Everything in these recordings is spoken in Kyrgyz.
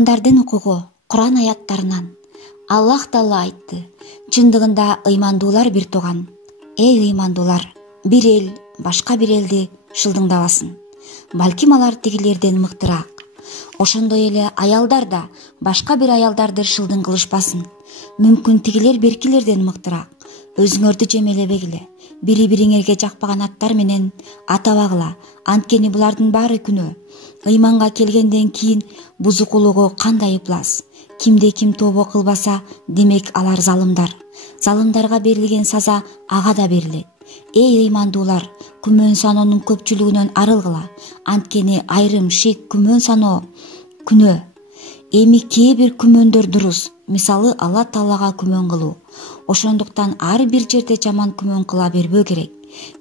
Ыймандардын укугу Куран аяттарынан. Аллах Таала айтты: чындыгында ыймандуулар бир тууган. Эй ыймандуулар, бир эл башка бир элди шылдыңдабасын. Балким алар тигилерден мыктыраак. Ошондой эле аялдар да башка бир аялдарды шылдың кылышпасын. Мүмкүн тигилер беркилерден мыктыраак. Өзүңөрдү жемелебегиле. Бири-бириңерге жакпаган аттар менен атабагыла. Анткени булардын баары күнөө. Ыйманга келгенден кийин бузукулугу кандай ыплас. Кимде ким тобо кылбаса, демек алар залымдар. Залымдарга берилген саза ага да берилет. Эй ыймандуулар, күмөн саноонун көпчүлүгүнөн арылгыла. Анткени айрым шек күмөн саноо күнөө. Эми кээ бир күмөндөр дурус. Мисалы Алла Таалага күмөн кылуу. Ошондуктан ар бир жерде жаман күмөн кыла бербөө керек.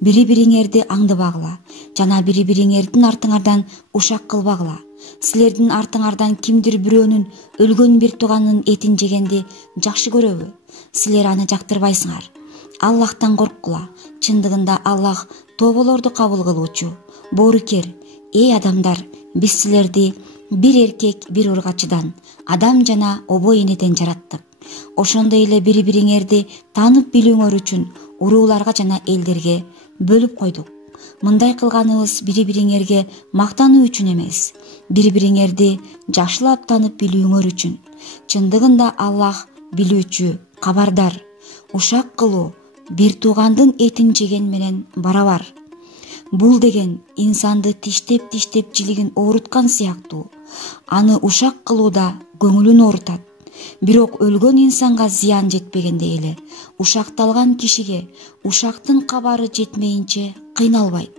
Бири-бириңерди аңдыбагыла жана бири-бириңердин артыңардан ушак кылбагыла. Силердин артыңардан кимдир бирөөнүн өлгөн бир тууганын этин жегенди жакшы көрөбү? Силер аны жактырбайсыңар. Аллахтан корккула. Чындыгында Аллах тоболорду кабыл кылуучу, боорукер. Эй адамдар, биз силерди бир эркек, бир ургачыдан, адам жана обой энеден жараттык. Ошондой эле бири-бириңерди таанып билүүңөр үчүн урууларга жана элдерге бөлүп койдук. Мындай кылганыбыз бири-бириңерге мактануу үчүн эмес, бири-бириңерди жакшылап таанып билүүңөр үчүн. Чындыгында Аллах билүүчү, кабардар. Ушак кылуу бир туугандын этин жеген менен барабар. Бул деген инсанды тиштеп жилигин ооруткан сыяктуу. Аны ушак кылууда көңүлүн оорутат. Бирок өлгөн инсанга зыян жетпегендей эле ушакталган кишиге ушактын кабары жетмейинче кыйналбайт.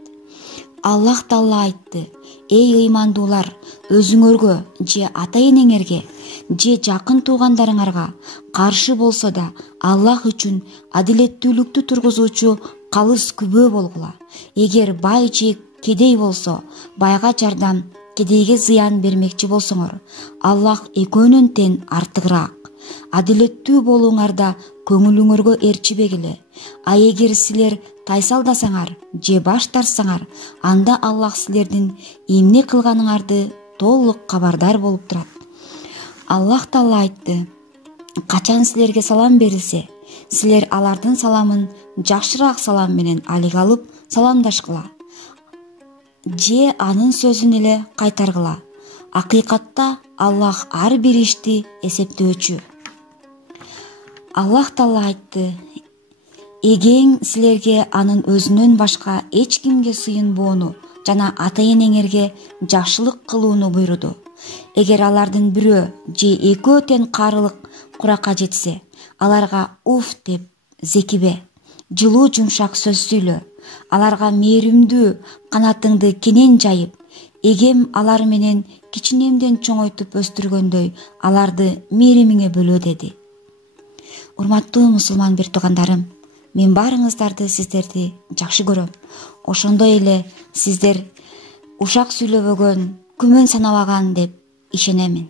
Аллах Таала айтты: эй ыймандуулар, өзүңөргө же ата-энеңерге же жакын туугандарыңарга каршы болсо да Аллах үчүн адилеттүүлүктү тургузуучу калыс күбө болгула. Эгер бай же кедей болсо, байга жардам, кедейге зыян бермекчи болсоңор, Аллах экөөнүн тең артыгыраак. Адилеттүү болууңарда көңүлүңөргө ээрчибегиле. А эгер силер тайсалдасаңар же баш тартсаңар, анда Аллах силердин эмне кылганыңарды толук кабардар болуп турат. Аллах Таала айтты: качан силерге салам берилсе, силер алардын саламын жакшыраак салам менен алик алып саламдашкыла же анын сөзүн эле кайтаргыла. Акыйкатта Аллах ар бир ишти эсептөөчү. Аллах Таала айтты: эгең силерге анын өзүнөн башка эч кимге сыйынбоону жана ата-энеңерге жакшылык кылууну буйруду. Эгер алардын бирөө же экөө тең каарылык куракка жетсе, аларга уф деп зекибе, жылуу жумшак сөз сүйлө. Аларга мээримдүү канатыңды кенен жайып, эгем алар менен кичинемден чоңойтуп өстүргөндөй аларды мээримиңе бөлө деди. Урматтуу мусулман бир туугандарым, мен баарыңыздарды, сиздерди жакшы көрөм. Ошондой эле сиздер ушак сүйлөбөгөн, күмөн санабаган деп ишенемин.